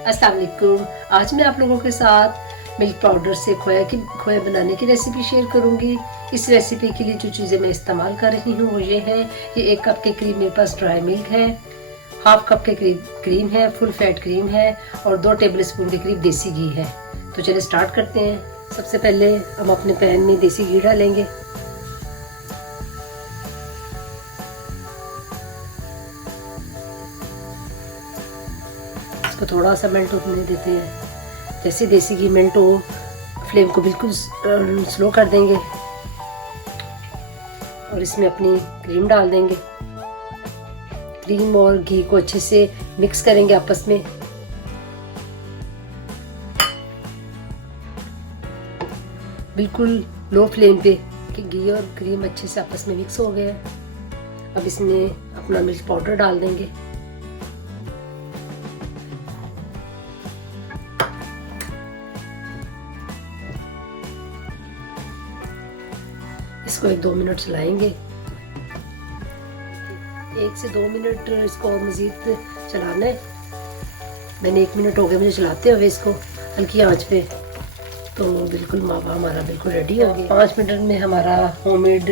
अस्सलाम वालेकुम। आज मैं आप लोगों के साथ मिल्क पाउडर से खोया बनाने की रेसिपी शेयर करूंगी। इस रेसिपी के लिए जो चीज़ें मैं इस्तेमाल कर रही हूँ वो ये है कि 1 कप के करीब मेरे पास ड्राई मिल्क है, हाफ कप के करीब क्रीम है, फुल फैट क्रीम है और 2 टेबल स्पून के करीब देसी घी है। तो चलिए स्टार्ट करते हैं। सबसे पहले हम अपने पैन में देसी घी डालेंगे। इसको थोड़ा सा मेल्ट होने देते हैं। जैसे देसी घी मेल्ट हो, फ्लेम को बिल्कुल स्लो कर देंगे और इसमें अपनी क्रीम डाल देंगे। क्रीम और घी को अच्छे से मिक्स करेंगे आपस में। बिल्कुल लो फ्लेम पे कि घी और क्रीम अच्छे से आपस में मिक्स हो गया है। अब इसमें अपना मिल्क पाउडर डाल देंगे। इसको 1-2 मिनट चलाएंगे। 1 से 2 मिनट इसको मजीद चलाना है। मैंने 1 मिनट हो गया मुझे चलाते हुए इसको हल्की आंच पे। तो बिल्कुल मावा हमारा बिल्कुल रेडी हो गया। 5 मिनट में हमारा होममेड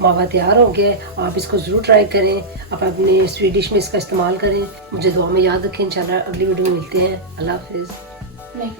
मावा तैयार हो गया है। आप इसको ज़रूर ट्राई करें। आप अपने स्वीट डिश में इसका इस्तेमाल करें। मुझे दुआ में याद रखें। इंशाल्लाह अगली वीडियो में मिलते हैं। अल्लाह हाफिज़। नहीं,